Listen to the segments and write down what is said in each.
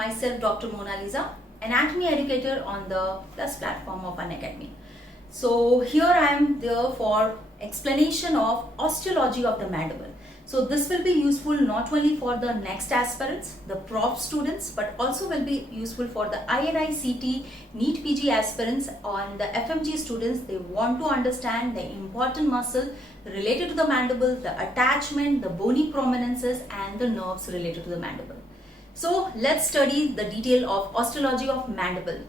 myself Dr. Monalisa, anatomy educator on the Plus platform of Unacademy. So here I am there for explanation of osteology of the mandible. So this will be useful not only for the next aspirants, the prof students, but also will be useful for the INI-CT NEET PG aspirants and the FMGE students. They want to understand the important muscle related to the mandible, the attachment, the bony prominences and the nerves related to the mandible. So let's study the detail of osteology of mandible.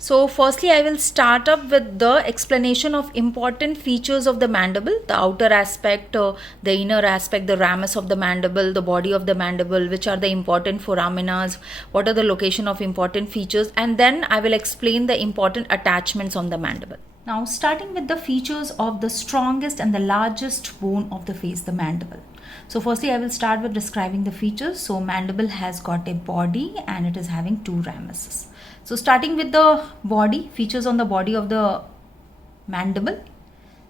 So firstly I will start up with the explanation of important features of the mandible, the outer aspect, the inner aspect, the ramus of the mandible, the body of the mandible, which are the important foramina, what are the location of important features, and then I will explain the important attachments on the mandible. Now starting with the features of the strongest and the largest bone of the face, the mandible. So firstly I will start with describing the features. So mandible has got a body and it is having two ramuses. So starting with the body, features on the body of the mandible.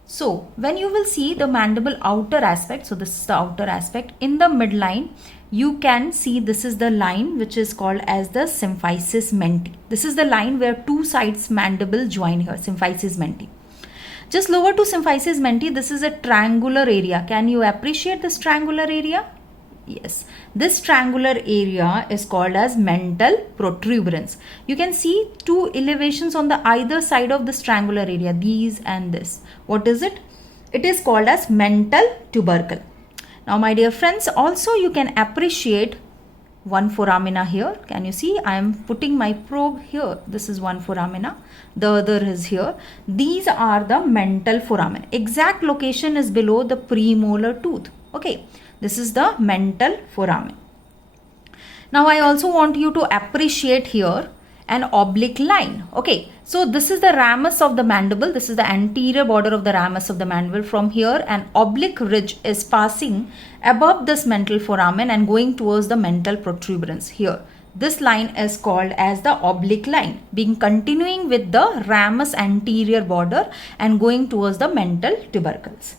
So when you will see the mandible outer aspect, so this is the outer aspect, in the midline you can see this is the line which is called as the symphysis menti. This is the line where two sides mandible join here, symphysis menti. Just lower to symphysis menti, this is a triangular area. Can you appreciate this triangular area? Yes, this triangular area is called as mental protuberance. You can see two elevations on the either side of this triangular area, these and this. What is it? It is called as mental tubercle. Now my dear friends, also you can appreciate one foramina here. Can you see? I am putting my probe here. This is one foramina. The other is here. These are the mental foramen. Exact location is below the premolar tooth. Okay. This is the mental foramen. Now I also want you to appreciate here an oblique line. Okay, so this is the ramus of the mandible. This is the anterior border of the ramus of the mandible. From here an oblique ridge is passing above this mental foramen and going towards the mental protuberance here. This line is called as the oblique line, being continuing with the ramus anterior border and going towards the mental tubercles.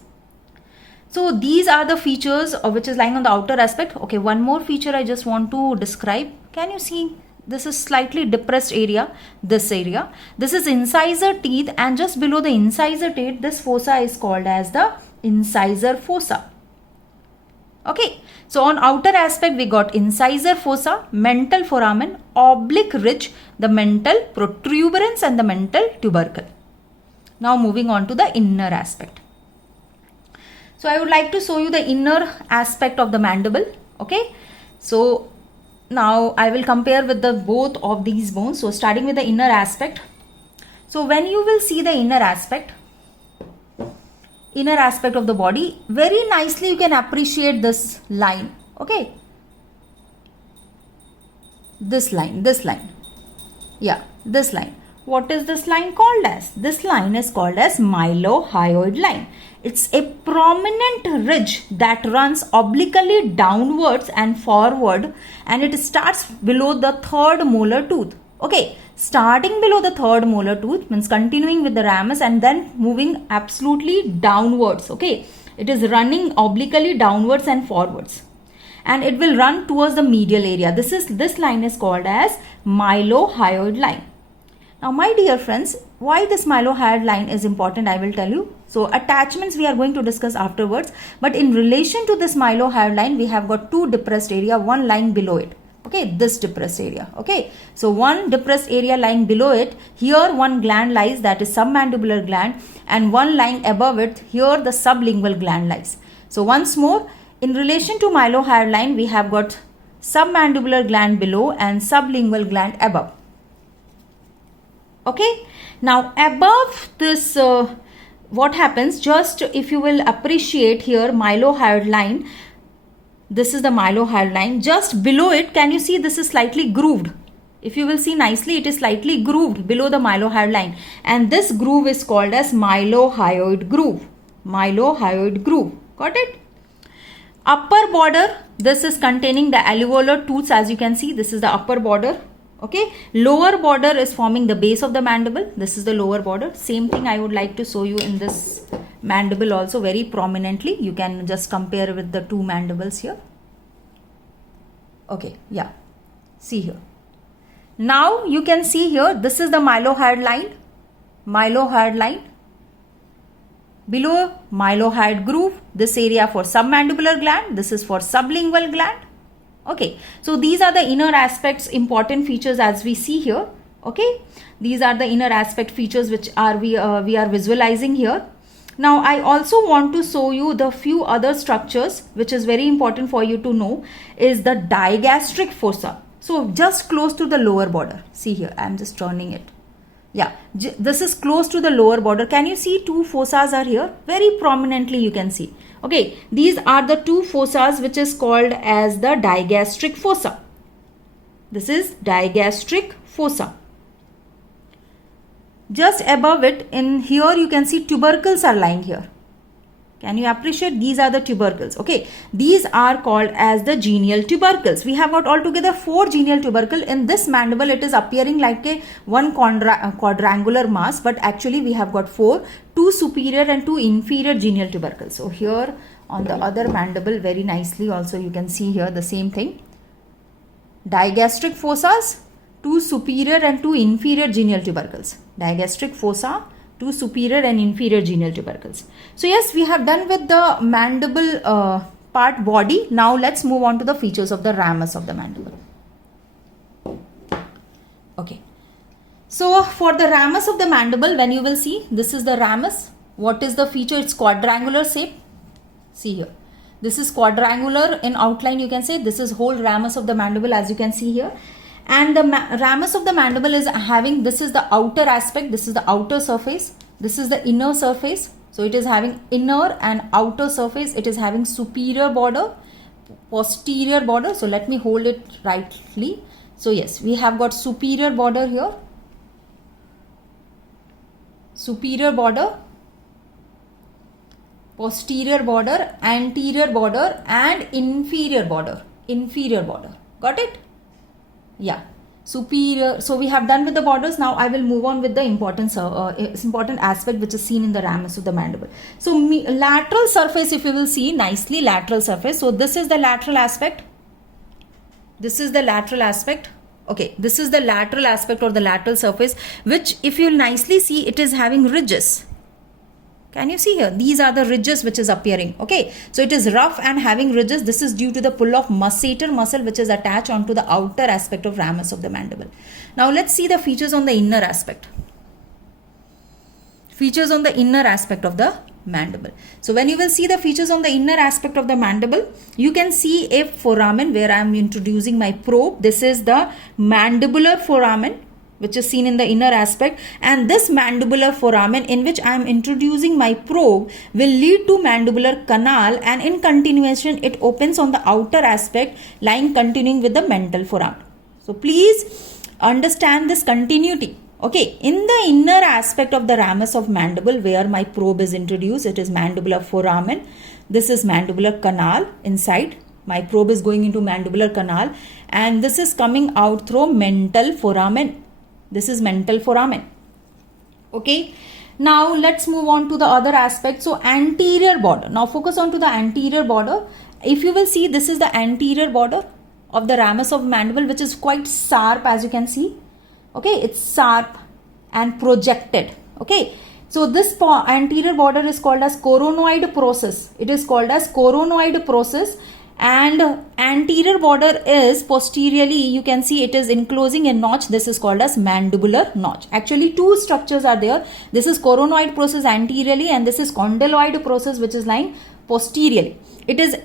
So these are the features which is lying on the outer aspect. Okay, one more feature I just want to describe. Can you see? This is slightly depressed area, this area. This is incisor teeth, and just below the incisor teeth, this fossa is called as the incisor fossa. Okay, so on outer aspect we got incisor fossa, mental foramen, oblique ridge, the mental protuberance and the mental tubercle. Now moving on to the inner aspect. So I would like to show you the inner aspect of the mandible. Okay, so now I will compare with the both of these bones. So starting with the inner aspect. So when you will see the inner aspect of the body, very nicely you can appreciate this line. Okay, this line. Yeah, this line. What is this line called as? This line is called as myelohyoid line. It's a prominent ridge that runs obliquely downwards and forward, and it starts below the third molar tooth. Okay, starting below the third molar tooth means continuing with the ramus and then moving absolutely downwards. Okay, it is running obliquely downwards and forwards, and it will run towards the medial area. This line is called as myelohyoid line. Now my dear friends, why this myelohyoid line is important I will tell you. So attachments we are going to discuss afterwards, but in relation to this myelohyoid line we have got two depressed area, one lying below it. Okay, this depressed area. Okay, so one depressed area lying below it, here one gland lies, that is submandibular gland, and one lying above it, here the sublingual gland lies. So once more, in relation to myelohyoid line we have got submandibular gland below and sublingual gland above. Okay, now above this what happens, just if you will appreciate here myelohyoid line, this is the myelohyoid line. Just below it, can you see this is slightly grooved? If you will see nicely, it is slightly grooved below the myelohyoid line, and this groove is called as myelohyoid groove. Myelohyoid groove. Got it? Upper border, this is containing the alveolar tooths. As you can see, this is the upper border. Okay, lower border is forming the base of the mandible. This is the lower border. Same thing I would like to show you in this mandible also very prominently. You can just compare with the two mandibles here. Okay, yeah. See here. Now you can see here, this is the myelohyoid line. Below myelohyoid groove, this area for submandibular gland, this is for sublingual gland. Okay, so these are the inner aspects, important features as we see here. Okay, these are the inner aspect features which are we are visualizing here. Now I also want to show you the few other structures which is very important for you to know is the digastric fossa. So just close to the lower border. See here, I am just turning it. Yeah, this is close to the lower border. Can you see two fossas are here? Very prominently you can see. Okay, these are the two fossas which is called as the digastric fossa. This is digastric fossa. Just above it, in here you can see tubercles are lying here. Can you appreciate? These are the tubercles. Okay, these are called as the genial tubercles. We have got altogether 4 genial tubercle. In this mandible, it is appearing like a one quadrangular mass, but actually we have got 4, 2 superior and 2 inferior genial tubercles. So here on the other mandible, very nicely also you can see here the same thing. Digastric fossas, 2 superior and 2 inferior genial tubercles. Digastric fossa, 2 superior and inferior genial tubercles. So yes, we have done with the mandible part body. Now let's move on to the features of the ramus of the mandible. Okay. So for the ramus of the mandible, when you will see, this is the ramus. What is the feature? It's quadrangular shape. See here. This is quadrangular in outline, you can say. This is whole ramus of the mandible, as you can see here. And the ramus of the mandible is having, this is the outer aspect, this is the outer surface, this is the inner surface. So it is having inner and outer surface. It is having superior border, posterior border. So let me hold it rightly. So yes, we have got superior border here, superior border, posterior border, anterior border and inferior border. Got it? Yeah, superior. So we have done with the borders. Now I will move on with the important aspect which is seen in the ramus of the mandible. So lateral surface, if you will see nicely, lateral surface. So this is the lateral aspect. This is the lateral aspect. Okay, this is the lateral aspect or the lateral surface, which if you nicely see, it is having ridges. Can you see here? These are the ridges which is appearing. Okay, so it is rough and having ridges. This is due to the pull of masseter muscle which is attached onto the outer aspect of ramus of the mandible. Now let's see the features on the inner aspect. Features on the inner aspect of the mandible. So when you will see the features on the inner aspect of the mandible, you can see a foramen where I am introducing my probe. This is the mandibular foramen, which is seen in the inner aspect, and this mandibular foramen in which I am introducing my probe will lead to mandibular canal, and in continuation it opens on the outer aspect lying continuing with the mental foramen. So please understand this continuity. Okay, in the inner aspect of the ramus of mandible where my probe is introduced, it is mandibular foramen. This is mandibular canal inside. My probe is going into mandibular canal and this is coming out through mental foramen. This is mental foramen. Okay. Now let's move on to the other aspect. So anterior border. Now focus on to the anterior border. If you will see, this is the anterior border of the ramus of mandible, which is quite sharp, as you can see. Okay. It's sharp and projected. Okay. So this anterior border is called as coronoid process. It is called as coronoid process. And anterior border is posteriorly, you can see it is enclosing a notch. This is called as mandibular notch. Actually, two structures are there. This is coronoid process anteriorly and this is condyloid process which is lying posteriorly. It is,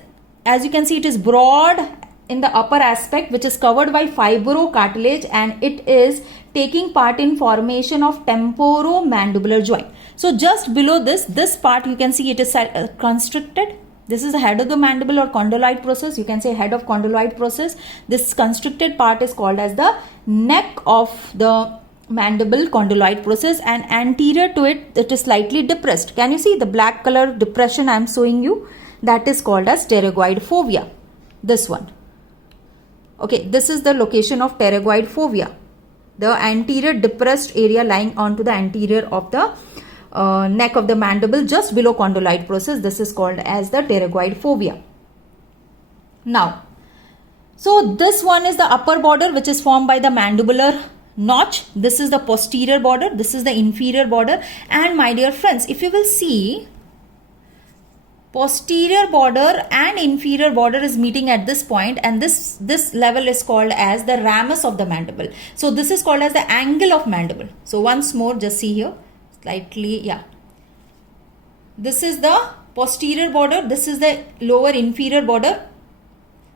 as you can see, it is broad in the upper aspect which is covered by fibrocartilage and it is taking part in formation of temporomandibular joint. So just below this part you can see it is constricted. This is the head of the mandible or condyloid process. You can say head of condyloid process. This constricted part is called as the neck of the mandible condyloid process, and anterior to it, it is slightly depressed. Can you see the black color depression I am showing you? That is called as pterygoid fovea. This one. Okay, this is the location of pterygoid fovea. The anterior depressed area lying onto the anterior of the neck of the mandible just below condyloid process. This is called as the pterygoid fovea. Now So this one is the upper border which is formed by the mandibular notch. This is the posterior border. This is the inferior border. And my dear friends, if you will see, posterior border and inferior border is meeting at this point, and this level is called as the ramus of the mandible. So this is called as the angle of mandible. So once more, just see here, slightly, yeah. This is the posterior border. This is the lower inferior border.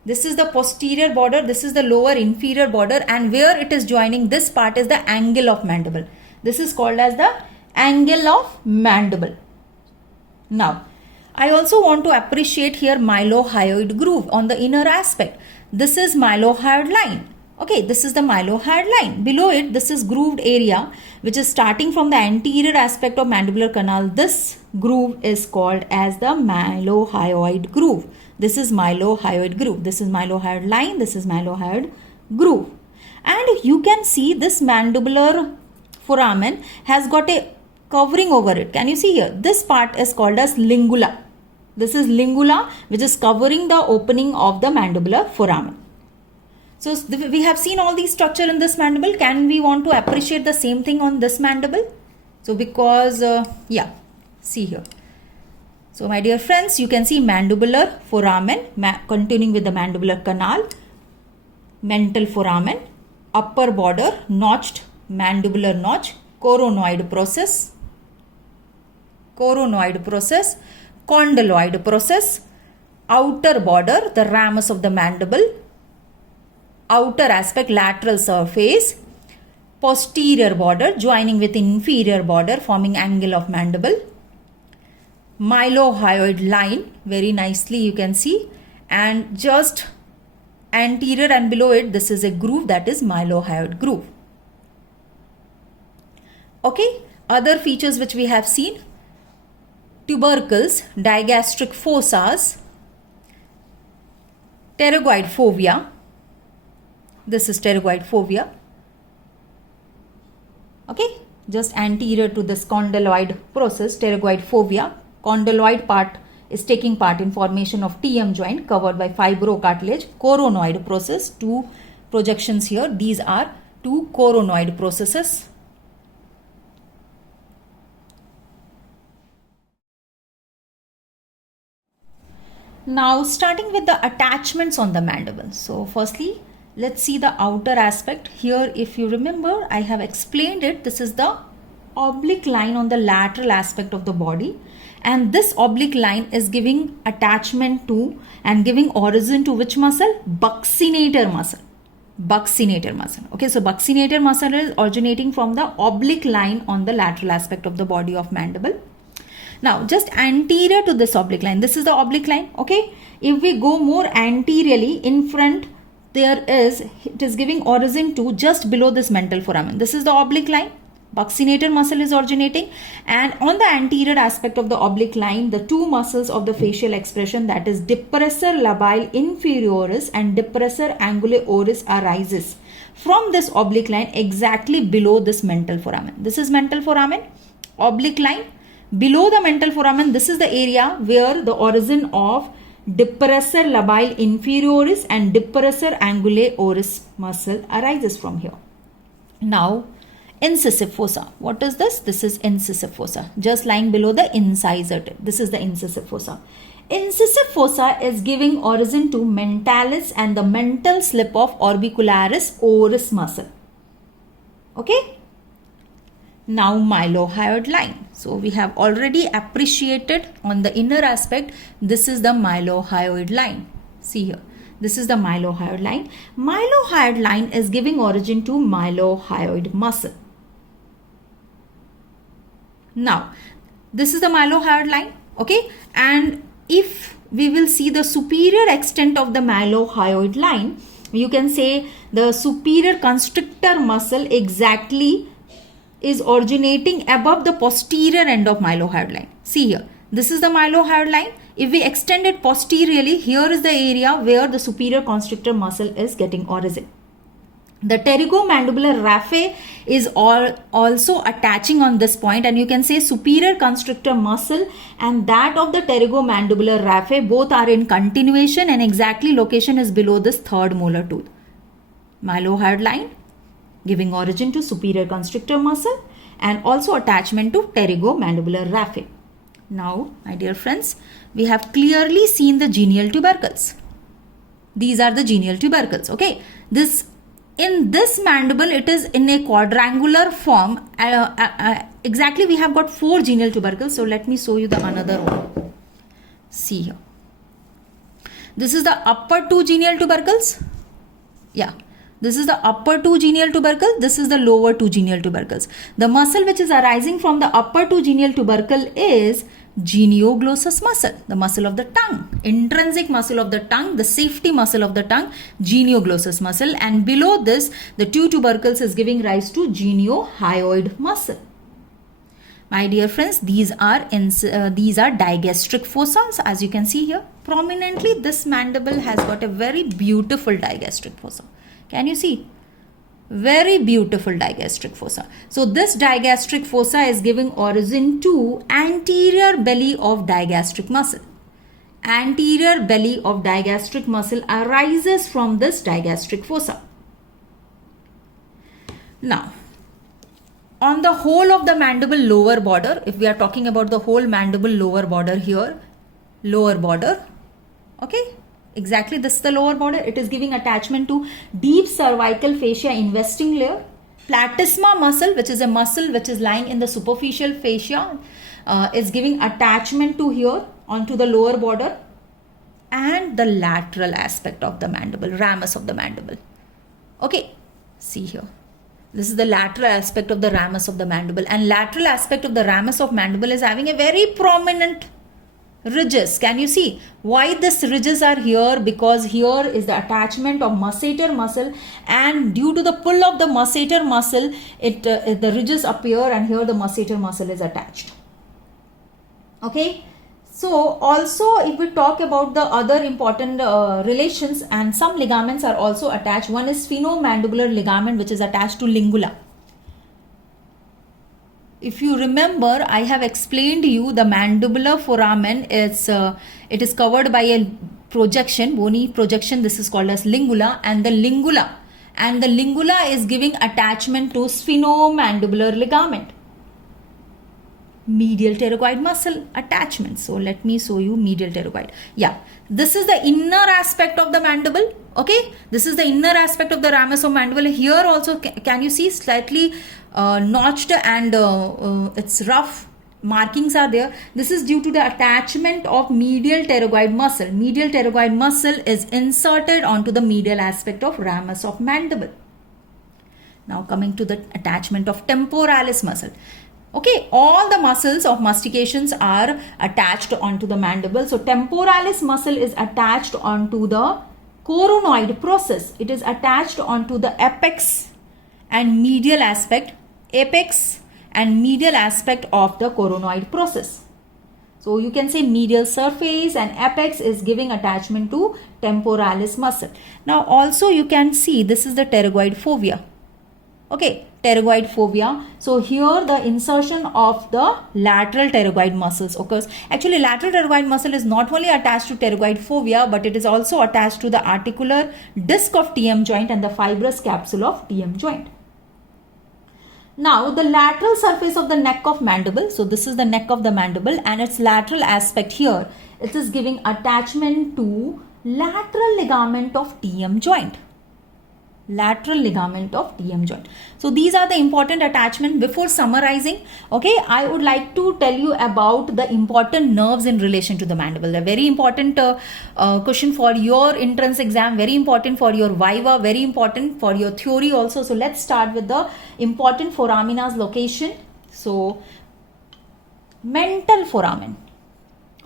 This is the posterior border, this is the lower inferior border, and where it is joining this part is the angle of mandible. This is called as the angle of mandible. Now, I also want to appreciate here myelohyoid groove on the inner aspect. This is myelohyoid line. Okay, this is the myelohyoid line. Below it, this is grooved area which is starting from the anterior aspect of mandibular canal. This groove is called as the myelohyoid groove. This is myelohyoid groove. This is myelohyoid line. This is myelohyoid groove. And you can see this mandibular foramen has got a covering over it. Can you see here? This part is called as lingula. This is lingula which is covering the opening of the mandibular foramen. So we have seen all these structure in this mandible. Can we want to appreciate the same thing on this mandible? So because, yeah, see here. So my dear friends, you can see mandibular foramen continuing with the mandibular canal, mental foramen, upper border, notched mandibular notch, coronoid process, condyloid process, outer border, the ramus of the mandible, outer aspect, lateral surface, posterior border joining with inferior border forming angle of mandible, myelohyoid line, very nicely you can see, and just anterior and below it, this is a groove, that is myelohyoid groove. Okay, other features which we have seen: tubercles, digastric fossas, pterygoid fovea. This is pterygoid fovea. Okay, just anterior to this condyloid process, pterygoid fovea. Condyloid part is taking part in formation of TM joint covered by fibrocartilage. Coronoid process, two projections here. These are two coronoid processes. Now starting with the attachments on the mandible. So firstly, let's see the outer aspect. Here, if you remember, I have explained it. This is the oblique line on the lateral aspect of the body, and this oblique line is giving attachment to and giving origin to which muscle? Buccinator muscle. Buccinator muscle. Okay, so buccinator muscle is originating from the oblique line on the lateral aspect of the body of mandible. Now, just anterior to this oblique line, this is the oblique line. Okay, if we go more anteriorly in front, it is giving origin to just below this mental foramen. This is the oblique line. Buccinator muscle is originating, and on the anterior aspect of the oblique line, the two muscles of the facial expression, that is depressor labile inferioris and depressor angulae oris, arises from this oblique line exactly below this mental foramen. This is mental foramen, oblique line. Below the mental foramen, this is the area where the origin of depressor labile inferioris and depressor angulae oris muscle arises from here. Now, incisive fossa. What is this? This is incisive fossa, just lying below the incisor tip. This is the incisive fossa. Incisive fossa is giving origin to mentalis and the mental slip of orbicularis oris muscle. Okay. Now myelohyoid line. So we have already appreciated on the inner aspect. This is the myelohyoid line. See here. This is the myelohyoid line. Myelohyoid line is giving origin to myelohyoid muscle. Now, this is the myelohyoid line. Okay. And if we will see the superior extent of the myelohyoid line, you can say the superior constrictor muscle exactly is originating above the posterior end of myelohyoid line. See here. This is the myelohyoid line. If we extend it posteriorly, here is the area where the superior constrictor muscle is getting origin. The pterygomandibular raphe is also attaching on this point, and you can say superior constrictor muscle and that of the pterygomandibular raphe both are in continuation, and exactly location is below this third molar tooth. Myelohyoid line giving origin to superior constrictor muscle and also attachment to pterygomandibular raphe. Now, my dear friends, we have clearly seen the genial tubercles. These are the genial tubercles. Okay, in this mandible, it is in a quadrangular form. Exactly, we have got 4 genial tubercles. So let me show you the another one. See here. This is the upper 2 genial tubercles. Yeah. This is the upper 2 genial tubercle. This is the lower 2 genial tubercles. The muscle which is arising from the upper 2 genial tubercle is genioglossus muscle, the muscle of the tongue, intrinsic muscle of the tongue, the safety muscle of the tongue, genioglossus muscle, and below this the 2 tubercles is giving rise to geniohyoid muscle. My dear friends, these are digastric fossas, as you can see here. Prominently, this mandible has got a very beautiful digastric fossa. Can you see? Very beautiful digastric fossa. So this digastric fossa is giving origin to anterior belly of digastric muscle. Anterior belly of digastric muscle arises from this digastric fossa. Now, on the whole of the mandible lower border, if we are talking about the whole mandible lower border here, lower border, okay, exactly, this is the lower border. It is giving attachment to deep cervical fascia investing layer, platysma muscle, which is a muscle which is lying in the superficial fascia, is giving attachment to here onto the lower border, and the lateral aspect of the mandible, ramus of the mandible. Okay, see here. This is the lateral aspect of the ramus of the mandible, and lateral aspect of the ramus of mandible is having a very prominent ridges. Can you see why these ridges are here? Because here is the attachment of masseter muscle, and due to the pull of the masseter muscle, the ridges appear, and here the masseter muscle is attached. Okay, so also if we talk about the other important relations, and some ligaments are also attached. One is sphenomandibular ligament, which is attached to lingula. If you remember, I have explained to you the mandibular foramen is it is covered by a projection, bony projection. This is called as lingula, and the lingula is giving attachment to sphenomandibular ligament. Medial pterygoid muscle attachment. So let me show you medial pterygoid. Yeah, this is the inner aspect of the mandible. Okay, this is the inner aspect of the ramus of mandible. Here also, can you see slightly notched, and it's rough markings are there. This is due to the attachment of medial pterygoid muscle. Medial pterygoid muscle is inserted onto the medial aspect of ramus of mandible. Now coming to the attachment of temporalis muscle. Okay, all the muscles of mastications are attached onto the mandible. So temporalis muscle is attached onto the coronoid process. It is attached onto the apex and medial aspect, apex and medial aspect of the coronoid process. So you can say medial surface and apex is giving attachment to temporalis muscle. Now also you can see this is the pterygoid fovea. Okay, pterygoid fovea. So here the insertion of the lateral pterygoid muscles occurs. Actually, lateral pterygoid muscle is not only attached to pterygoid fovea, but it is also attached to the articular disc of TM joint and the fibrous capsule of TM joint. Now the lateral surface of the neck of mandible. So this is the neck of the mandible, and its lateral aspect here, it is giving attachment to lateral ligament of TM joint. Lateral ligament of TM joint. So these are the important attachment. Before summarizing, okay, I would like to tell you about the important nerves in relation to the mandible. A very important question for your entrance exam, very important for your viva, very important for your theory also. So let's start with the important foramina's location. So mental foramen.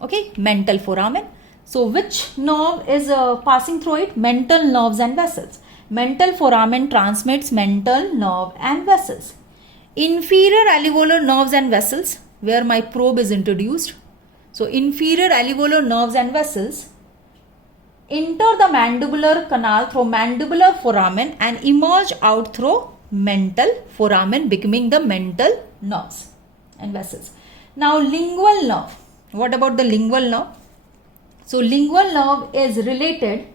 Okay, mental foramen. So which nerve is passing through it? Mental nerves and vessels. Mental foramen transmits mental nerve and vessels. Inferior alveolar nerves and vessels, where my probe is introduced. So inferior alveolar nerves and vessels enter the mandibular canal through mandibular foramen and emerge out through mental foramen, becoming the mental nerves and vessels. Now lingual nerve. What about the lingual nerve? So lingual nerve is related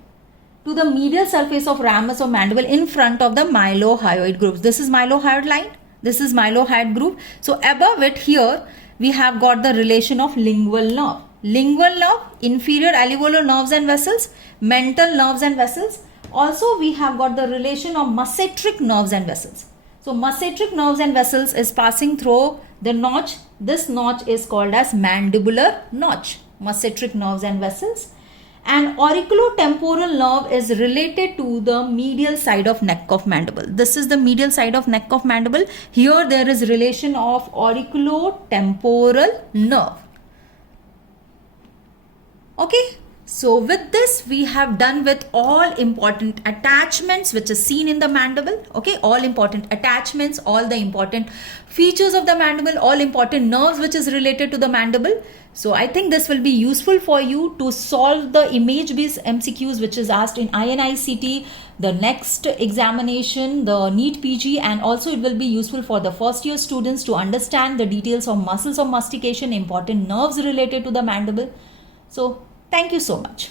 to the medial surface of ramus or mandible in front of the myelohyoid groups. This is myelohyoid line. This is myelohyoid group. So above it here we have got the relation of lingual nerve. Lingual nerve, inferior alveolar nerves and vessels, mental nerves and vessels. Also we have got the relation of masseteric nerves and vessels. So masseteric nerves and vessels is passing through the notch. This notch is called as mandibular notch. Masseteric nerves and vessels. And auriculotemporal nerve is related to the medial side of neck of mandible. This is the medial side of neck of mandible. Here there is relation of auriculotemporal nerve. Okay, so with this we have done with all important attachments which is seen in the mandible. Okay, all important attachments, all the important features of the mandible, all important nerves which is related to the mandible. So I think this will be useful for you to solve the image based MCQs which is asked in INICT, the next examination, the NEET PG, and also it will be useful for the first year students to understand the details of muscles of mastication, important nerves related to the mandible. So thank you so much.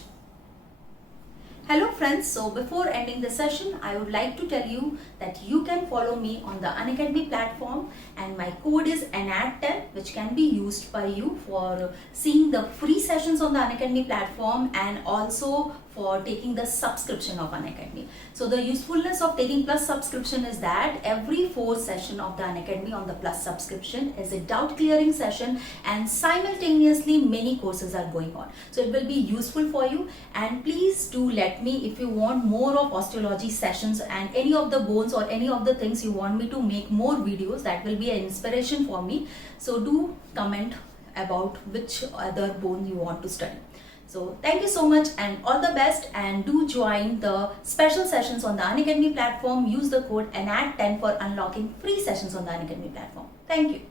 Hello friends, so before ending the session, I would like to tell you that you can follow me on the Unacademy platform and my code is ANAT10 which can be used by you for seeing the free sessions on the Unacademy platform and also for taking the subscription of Unacademy. So the usefulness of taking plus subscription is that every 4th session of the Unacademy on the plus subscription is a doubt clearing session and simultaneously many courses are going on. So it will be useful for you, and please do let me if you want more of osteology sessions and any of the bones or any of the things you want me to make more videos. That will be an inspiration for me. So do comment about which other bone you want to study. So thank you so much and all the best, and do join the special sessions on the Unacademy platform. Use the code ANAT10 for unlocking free sessions on the Unacademy platform. Thank you.